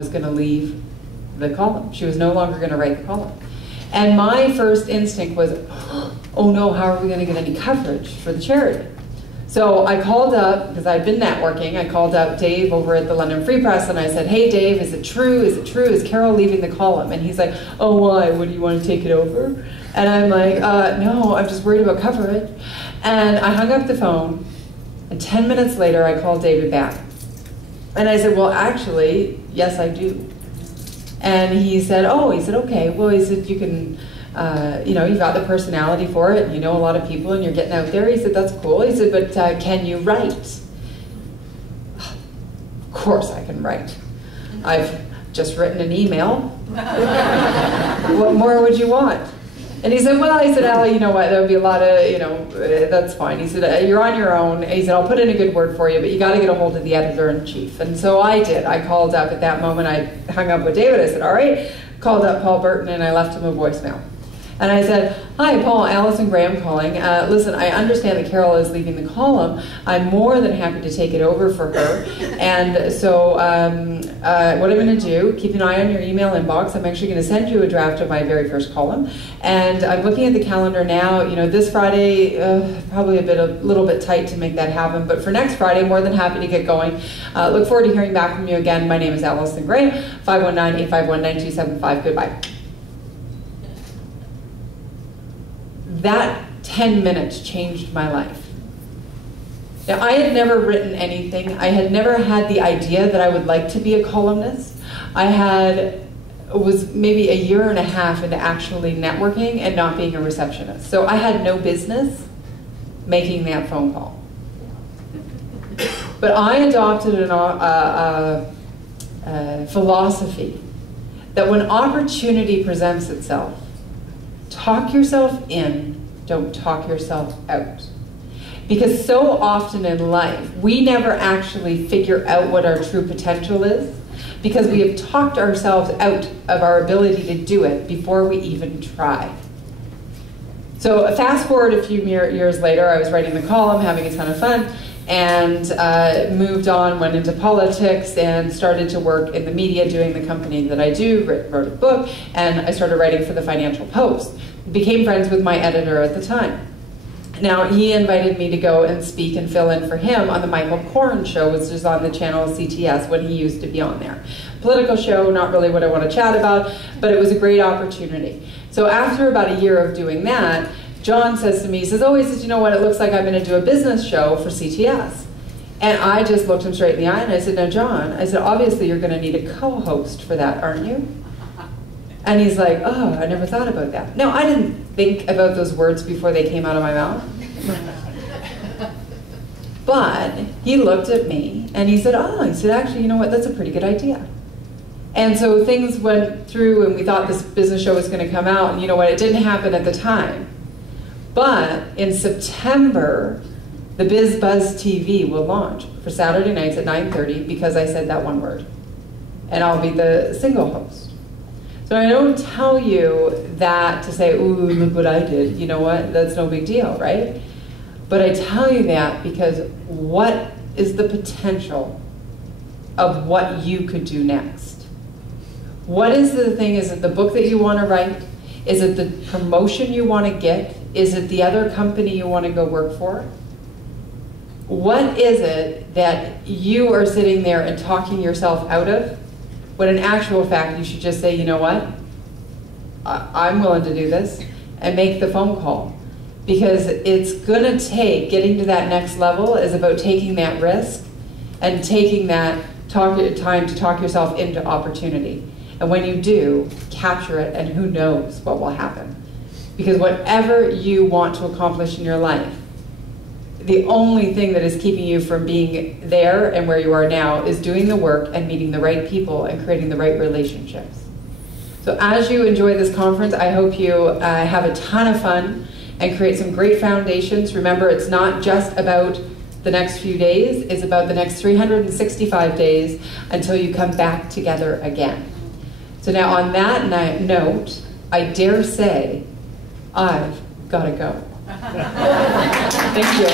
was going to leave the column. She was no longer going to write the column. And my first instinct was, oh no, how are we going to get any coverage for the charity? So I called up, because I'd been networking, I called up Dave over at the London Free Press and I said, hey Dave, is it true? Is it true? Is Carol leaving the column? And he's like, oh why? What, do you want to take it over? And I'm like, no, I'm just worried about coverage. And I hung up the phone, and 10 minutes later I called David back. And I said, well actually, yes I do. And he said, okay, well he said, you can, you've got the personality for it, you know a lot of people and you're getting out there. He said, that's cool. He said, but can you write? Of course I can write. I've just written an email. What more would you want? And he said, well, he said, Allie, you know what, there would be a lot of, that's fine. He said, you're on your own. He said, I'll put in a good word for you, but you got to get a hold of the editor-in-chief. And so I did. I called up at that moment. I hung up with David. I said, all right. Called up Paul Burton, and I left him a voicemail. And I said, hi, Paul, Allison Graham calling. Listen, I understand that Carol is leaving the column. I'm more than happy to take it over for her. And so what I'm going to do, keep an eye on your email inbox. I'm actually going to send you a draft of my very first column. And I'm looking at the calendar now. This Friday, probably a little bit tight to make that happen. But for next Friday, more than happy to get going. Look forward to hearing back from you again. My name is Allison Graham, 519-851-9275. Goodbye. That 10 minutes changed my life. Now, I had never written anything. I had never had the idea that I would like to be a columnist. I was maybe a year and a half into actually networking and not being a receptionist. So I had no business making that phone call. But I adopted a philosophy that when opportunity presents itself, talk yourself in, don't talk yourself out. Because so often in life, we never actually figure out what our true potential is because we have talked ourselves out of our ability to do it before we even try. So fast forward a few years later, I was writing the column, having a ton of fun, and moved on, went into politics, and started to work in the media doing the company that I do, wrote a book, and I started writing for the Financial Post. Became friends with my editor at the time. Now, he invited me to go and speak and fill in for him on the Michael Corn show, which is on the channel CTS when he used to be on there. Political show, not really what I want to chat about, but it was a great opportunity. So after about a year of doing that, John says to me, he says, you know what, it looks like I'm going to do a business show for CTS. And I just looked him straight in the eye and I said, no, John, I said, obviously you're going to need a co-host for that, aren't you? And he's like, oh, I never thought about that. No, I didn't think about those words before they came out of my mouth. But he looked at me and he said, actually, you know what, that's a pretty good idea. And so things went through and we thought this business show was going to come out, and you know what, it didn't happen at the time. But in September, the Biz Buzz TV will launch for Saturday nights at 9:30 because I said that one word. And I'll be the single host. So I don't tell you that to say, ooh, look what I did. You know what? That's no big deal, right? But I tell you that because what is the potential of what you could do next? What is the thing? Is it the book that you want to write? Is it the promotion you want to get? Is it the other company you want to go work for? What is it that you are sitting there and talking yourself out of? When in actual fact, you should just say, you know what, I'm willing to do this, and make the phone call. Because it's gonna take, getting to that next level is about taking that risk and taking that time to talk yourself into opportunity. And when you do, capture it, and who knows what will happen. Because whatever you want to accomplish in your life, the only thing that is keeping you from being there and where you are now is doing the work and meeting the right people and creating the right relationships. So as you enjoy this conference, I hope you have a ton of fun and create some great foundations. Remember, it's not just about the next few days, it's about the next 365 days until you come back together again. So now on that note, I dare say, I've got to go. Thank you.